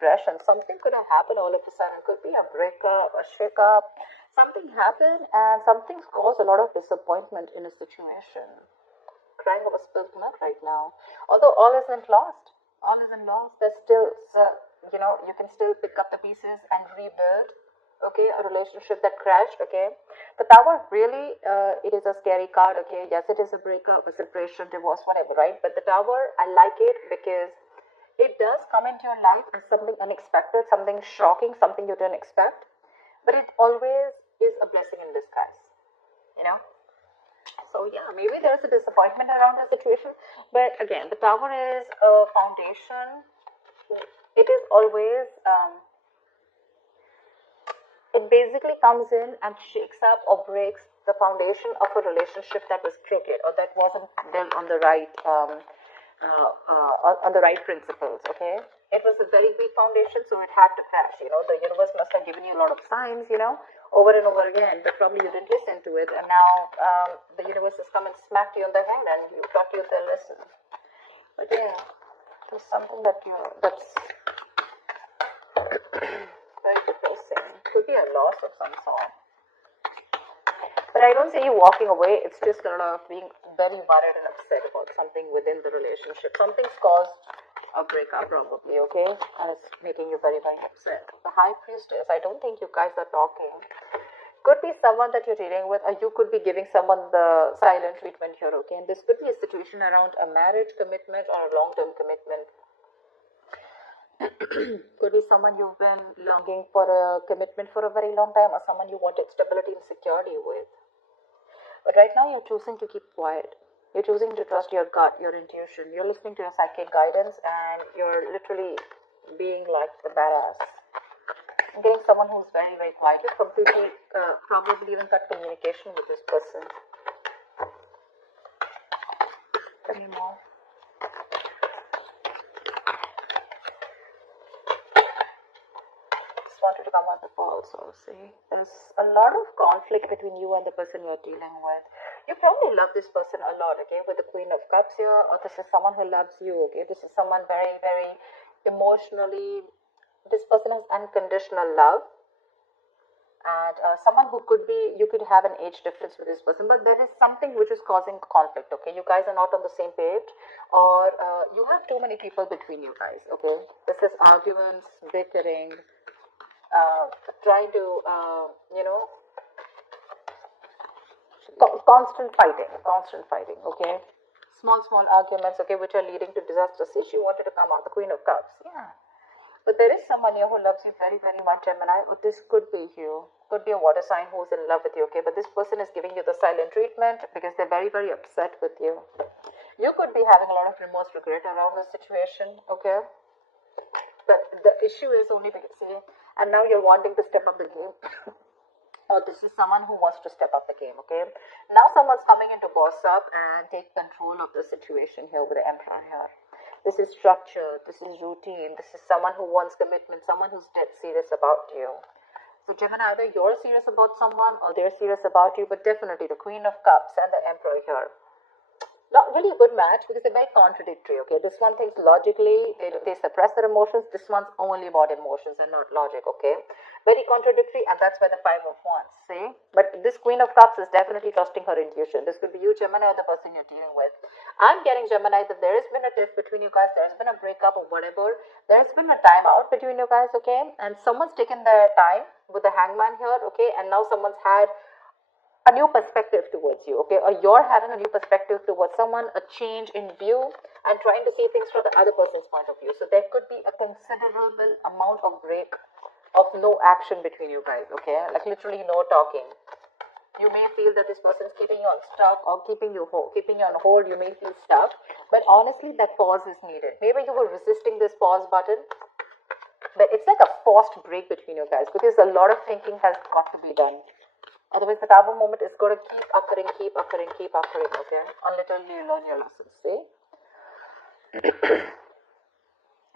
depression. Something could have happened all of a sudden. Could be a breakup, a shakeup. Something happened and something's caused a lot of disappointment in a situation. Crying over spilled milk right now. Although all isn't lost. All isn't lost. There's still, you can still pick up the pieces and rebuild. Okay, a relationship that crashed. Okay, the Tower really, it is a scary card. Okay, yes, it is a breakup, a separation, divorce, whatever, right? But the Tower, I like it because it does come into your life as something unexpected, something shocking, something you didn't expect. But it always is a blessing in disguise. You know. So yeah, maybe there's a disappointment around the situation, but again, the Tower is a foundation. It is always. It basically comes in and shakes up or breaks the foundation of a relationship that was crooked or that wasn't built on the right on the right principles. Okay, it was a very weak foundation, so it had to crash. The universe must have given you a lot of signs, over and over again, but probably you didn't listen to it, and now the universe has come and smacked you on the head, and you taught you the lesson. But yeah, there's something that's very depressing. Could be a loss of some sort. But I don't see you walking away. It's just a lot of being very worried and upset about something within the relationship. Something's caused a breakup probably, okay? And it's making you very, very upset. The High Priestess, I don't think you guys are talking. Could be someone that you're dealing with, or you could be giving someone the silent treatment here, okay? And this could be a situation around a marriage commitment or a long-term commitment. Could be someone you've been longing for a commitment for a very long time, or someone you wanted stability and security with. But right now you're choosing to keep quiet. You're choosing to trust your gut, your intuition. You're listening to your psychic guidance, and you're literally being like the badass. I'm getting someone who's very, very quiet. You completely, probably even cut communication with this person. Tell me more. Wanted to come out before also. See, there's a lot of conflict between you and the person you're dealing with. You probably love this person a lot, okay, with the Queen of Cups here, or this is someone who loves you, okay, this is someone very, very emotionally, this person has unconditional love, and someone who could be, you could have an age difference with this person, but there is something which is causing conflict, okay, you guys are not on the same page, or you have too many people between you guys, okay, this is arguments, bickering, trying to, constant fighting, okay? Small arguments, okay, which are leading to disaster. See, she wanted to come out, the Queen of Cups, yeah. But there is someone here who loves you very, very much, Gemini. This could be you. Could be a water sign who's in love with you, okay? But this person is giving you the silent treatment because they're very, very upset with you. You could be having a lot of remorse, regret around the situation, okay? But the issue is only because, see, and now you're wanting to step up the game. Or this is someone who wants to step up the game, okay? Now someone's coming in to boss up and take control of the situation here with the Emperor here. This is structure, this is routine, this is someone who wants commitment, someone who's dead serious about you. So Gemini, either you're serious about someone or they're serious about you, but definitely the Queen of Cups and the Emperor here. Not really a good match because they're very contradictory, okay? This one thinks logically, they suppress their emotions. This one's only about emotions and not logic, okay? Very contradictory, and that's why the Five of Wands, see? But this Queen of Cups is definitely trusting her intuition. This could be you, Gemini, or the person you're dealing with. I'm getting, Gemini, that there has been a tiff between you guys. There's been a breakup or whatever. There's been a time out between you guys, okay? And someone's taken their time with the Hangman here, okay? And now someone's had a new perspective towards you, okay, or you're having a new perspective towards someone, a change in view, and trying to see things from the other person's point of view. So there could be a considerable amount of break of no action between you guys, okay, like literally no talking. You may feel that this person is keeping you on stuck or keeping you on hold. You may feel stuck, but honestly, that pause is needed. Maybe you were resisting this pause button, but it's like a forced break between you guys because a lot of thinking has got to be done. Otherwise, the Tower moment is going to keep occurring, okay? Until you learn your lessons, see?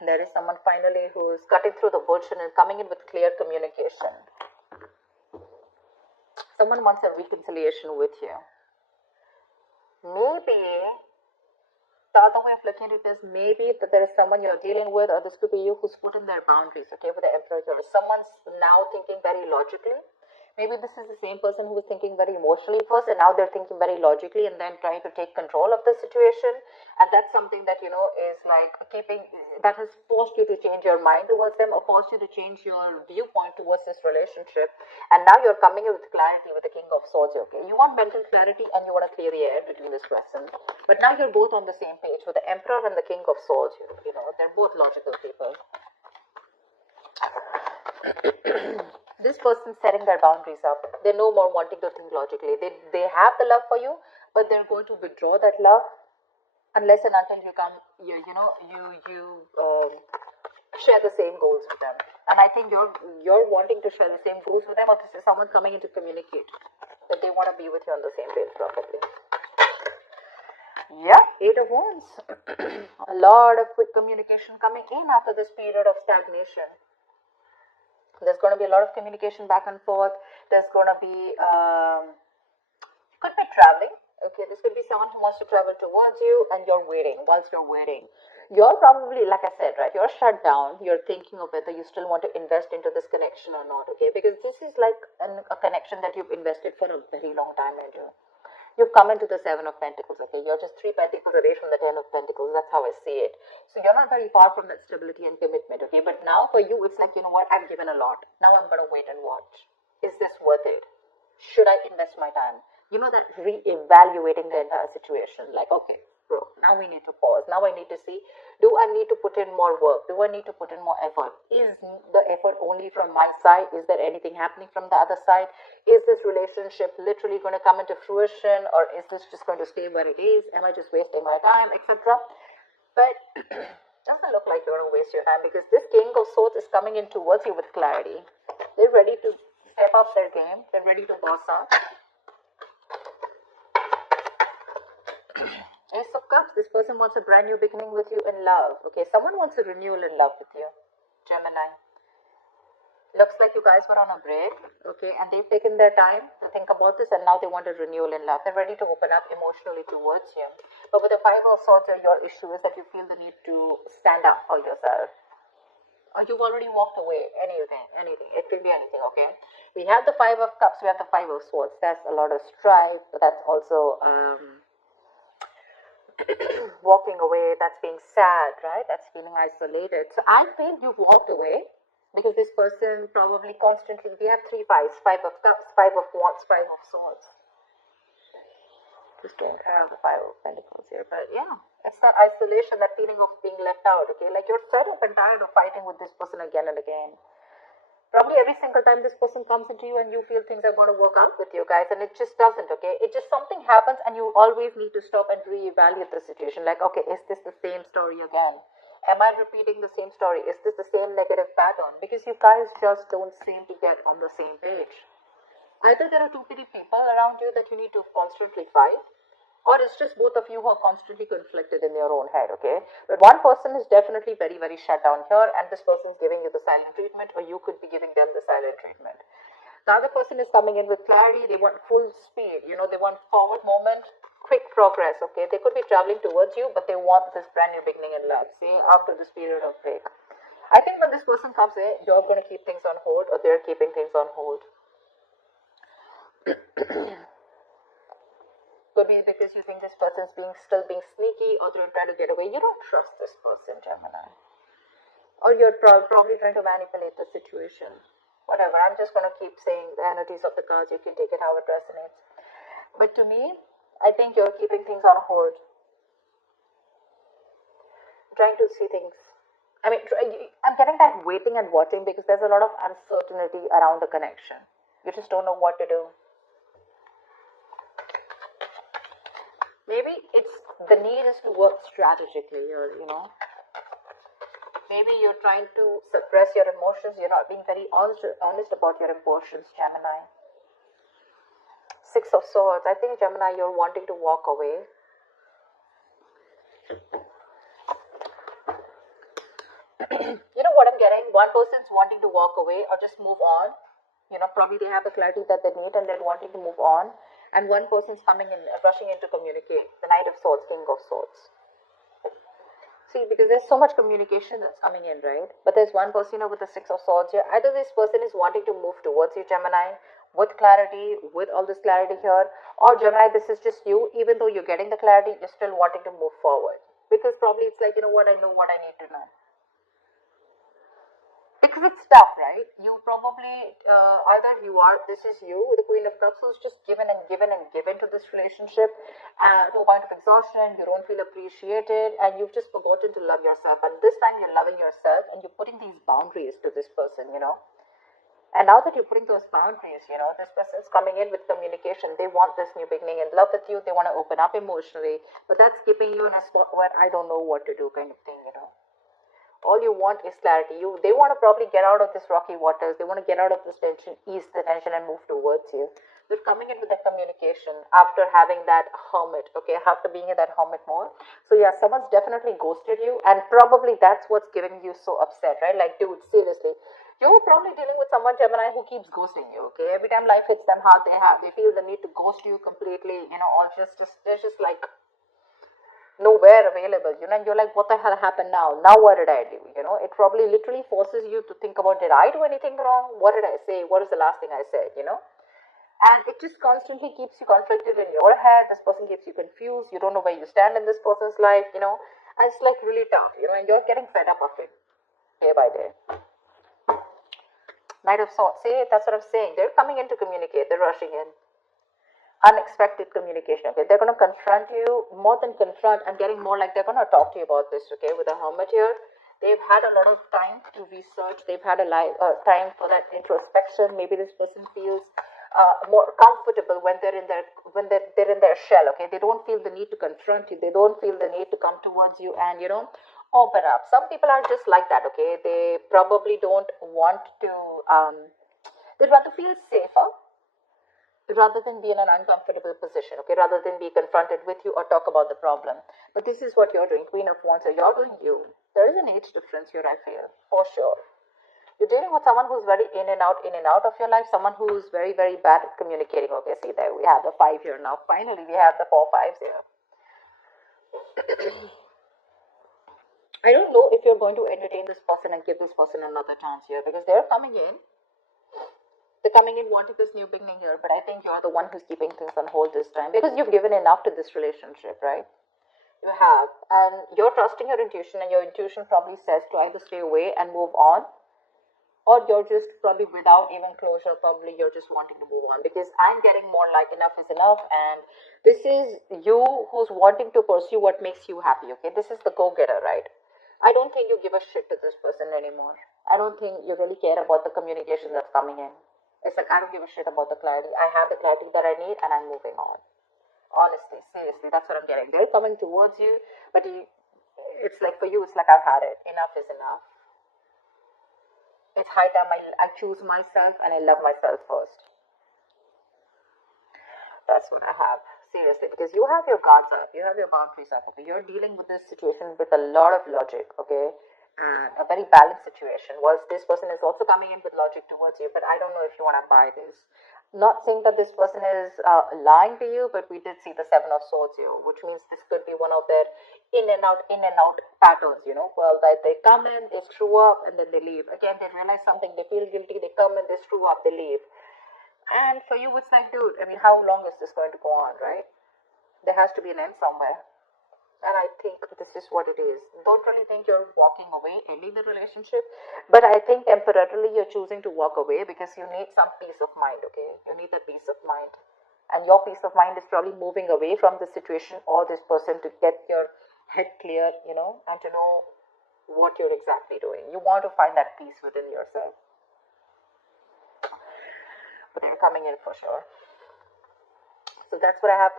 There is someone finally who's cutting through the bullshit and coming in with clear communication. Someone wants a reconciliation with you. Maybe The other way of looking at it is maybe that there is someone you're dealing with, or this could be you who's put in their boundaries, okay, with the Emperor here. Someone's now thinking very logically. Maybe this is the same person who was thinking very emotionally first, and now they're thinking very logically and then trying to take control of the situation. And that's something that, is like that has forced you to change your mind towards them, or forced you to change your viewpoint towards this relationship. And now you're coming in with clarity with the King of Swords, okay? You want mental clarity and you want to clear the air between this person. But now you're both on the same page with the Emperor and the King of Swords, they're both logical people. This person's setting their boundaries up. They're no more wanting to think logically. They have the love for you, but they're going to withdraw that love unless and until you share the same goals with them. And I think you're wanting to share the same goals with them, or this is someone coming in to communicate that they want to be with you on the same page, probably. Yeah, 8 of Wands. A lot of quick communication coming in after this period of stagnation. There's going to be a lot of communication back and forth. There's going to be, could be traveling. Okay, this could be someone who wants to travel towards you and you're waiting. Whilst you're waiting, you're probably, like I said, right, you're shut down. You're thinking of whether you still want to invest into this connection or not, okay? Because this is like a connection that you've invested for a very long time into. You've come into the 7 of Pentacles, okay? You're just 3 Pentacles away from the 10 of Pentacles. That's how I see it. So you're not very far from that stability and commitment, okay? But now for you, it's like, you know what? I've given a lot. Now I'm going to wait and watch. Is this worth it? Should I invest my time? That re-evaluating the entire situation. Like, okay, bro, now we need to pause. Now I need to see, do I need to put in more work? Do I need to put in more effort? Is the effort only from my side? Is there anything happening from the other side? Is this relationship literally going to come into fruition, or is this just going to stay where it is? Am I just wasting my time, etc.? But doesn't look like you're going to waste your time, because this King of Swords is coming in towards you with clarity. They're ready to step up their game. They're ready to boss up. Ace of Cups, this person wants a brand new beginning with you in love. Okay, someone wants a renewal in love with you. Gemini. Looks like you guys were on a break, okay, and they've taken their time to think about this, and now they want a renewal in love. They're ready to open up emotionally towards you. But with the 5 of Swords, your issue is that you feel the need to stand up for yourself. Or you've already walked away. Anything. It could be anything, okay? We have the 5 of Cups, we have the 5 of Swords. That's a lot of strife, but that's also walking away. That's being sad, right? That's feeling isolated. So I feel you've walked away, because this person probably constantly, we have 3 5s, 5 of Cups, 5 of Wands, 5 of Swords. Just taking care of the 5 of Pentacles here. But yeah, it's that isolation, that feeling of being left out, okay? Like you're fed up and tired of fighting with this person again and again. Probably every single time this person comes into you and you feel things are going to work out with you guys, and it just doesn't, okay? It just, something happens and you always need to stop and reevaluate the situation. Like, okay, is this the same story again? Am I repeating the same story? Is this the same negative pattern? Because you guys just don't seem to get on the same page. Either there are too many people around you that you need to constantly fight, or it's just both of you who are constantly conflicted in your own head, okay? But one person is definitely very, very shut down here, and this person is giving you the silent treatment, or you could be giving them the silent treatment. The other person is coming in with clarity. They want full speed, they want forward movement, quick progress, okay? They could be traveling towards you, but they want this brand new beginning in love, see, after this period of break. I think when this person comes in, you're going to keep things on hold, or they're keeping things on hold. Could be because you think this person's still being sneaky, or they're trying to get away. You don't trust this person, Gemini. Or you're probably trying to manipulate the situation. Whatever, I'm just going to keep saying the energies of the cards. You can take it how it resonates. But to me, I think you're keeping things on hold. Trying to see things. I mean, I'm getting that waiting and watching, because there's a lot of uncertainty around the connection. You just don't know what to do. Maybe it's the need is to work strategically here, Maybe you're trying to suppress your emotions. You're not being very honest about your emotions, Gemini. 6 of Swords. I think, Gemini, you're wanting to walk away. You know what I'm getting? One person's wanting to walk away or just move on. Probably they have the clarity that they need and they're wanting to move on. And one person's coming in, rushing in to communicate. The Knight of Swords, King of Swords. See, because there's so much communication that's coming in, right? But there's one person, with the Six of Swords here. Either this person is wanting to move towards you, Gemini, with clarity, with all this clarity here, or Gemini, this is just you. Even though you're getting the clarity, you're still wanting to move forward. Because probably it's like, you know what, I know what I need to know. Because it's tough, right? You probably, this is you, the Queen of Cups, who's just given and given and given to this relationship to a point of exhaustion. You don't feel appreciated, and you've just forgotten to love yourself. And this time you're loving yourself, and you're putting these boundaries to this person, And now that you're putting those boundaries, this person's coming in with communication. They want this new beginning, in love with you. They want to open up emotionally, but that's keeping you in a spot where I don't know what to do kind of thing, All you want is clarity. They want to probably get out of this rocky waters. They want to get out of this tension, ease the tension, and move towards you. They're coming in with that communication after having that hermit, okay, after being in that hermit mode. So yeah, someone's definitely ghosted you, and probably that's what's giving you so upset, right? Like, dude, seriously, you're probably dealing with someone, Gemini, who keeps ghosting you, okay? Every time life hits them hard, they feel the need to ghost you completely, or they're just like nowhere available, and you're like, what the hell happened now? Now what did I do? It probably literally forces you to think about, did I do anything wrong? What did I say? What is the last thing I said? And it just constantly keeps you conflicted in your head. This person keeps you confused. You don't know where you stand in this person's life, and it's like really tough, and you're getting fed up of it day by day. Knight of Swords. See, that's what I'm saying. They're coming in to communicate. They're rushing in. Unexpected communication, okay? They're going to confront you, more than confront, and getting more like they're going to talk to you about this, okay? With the Hermit here, they've had a lot of time to research. They've had a time for that introspection. Maybe this person feels more comfortable when they're in their shell, okay? They don't feel the need to confront you. They don't feel the need to come towards you and, open up. Some people are just like that, okay? They probably don't want to, they'd rather feel safer rather than be in an uncomfortable position, okay, rather than be confronted with you or talk about the problem. But this is what you're doing, Queen of Wands, so you're doing you. There is an age difference here, I feel, for sure. You're dealing with someone who's very in and out of your life, someone who's very, very bad at communicating, okay, see there, we have the 5 here now. Finally, we have the 4 5s here. I don't know if you're going to entertain this person and give this person another chance here, because they're coming in wanting this new beginning here, but I think you're the one who's keeping things on hold this time, because you've given enough to this relationship, right? You have, and you're trusting your intuition, and your intuition probably says to either stay away and move on, or you're just probably without even closure, probably you're just wanting to move on, because I'm getting more like enough is enough, and this is you who's wanting to pursue what makes you happy, okay? This is the go-getter, right? I don't think you give a shit to this person anymore. I don't think you really care about the communication that's coming in. It's like, I don't give a shit about the clarity. I have the clarity that I need, and I'm moving on. Honestly, seriously, that's what I'm getting. They're coming towards you, but it's like for you, it's like, I've had it. Enough is enough. It's high time I choose myself, and I love myself first. That's what I have. Seriously, because you have your guards up, you have your boundaries up, okay? You're dealing with this situation with a lot of logic, okay? And a very balanced situation. Whilst this person is also coming in with logic towards you, but I don't know if you want to buy this. Not saying that this person is lying to you, but we did see the 7 of Swords here, which means this could be one of their in and out patterns, Well, that they come in, they screw up, and then they leave. Again, they realize something, they feel guilty, they come in, they screw up, they leave. And for you, it's like, dude, I mean, how long is this going to go on, right? There has to be an end somewhere. And I think this is what it is. Don't really think you're walking away, ending the relationship. But I think temporarily you're choosing to walk away because you need some peace of mind, okay? You need that peace of mind. And your peace of mind is probably moving away from the situation or this person to get your head clear, and to know what you're exactly doing. You want to find that peace within yourself. But they're coming in for sure. So that's what I have.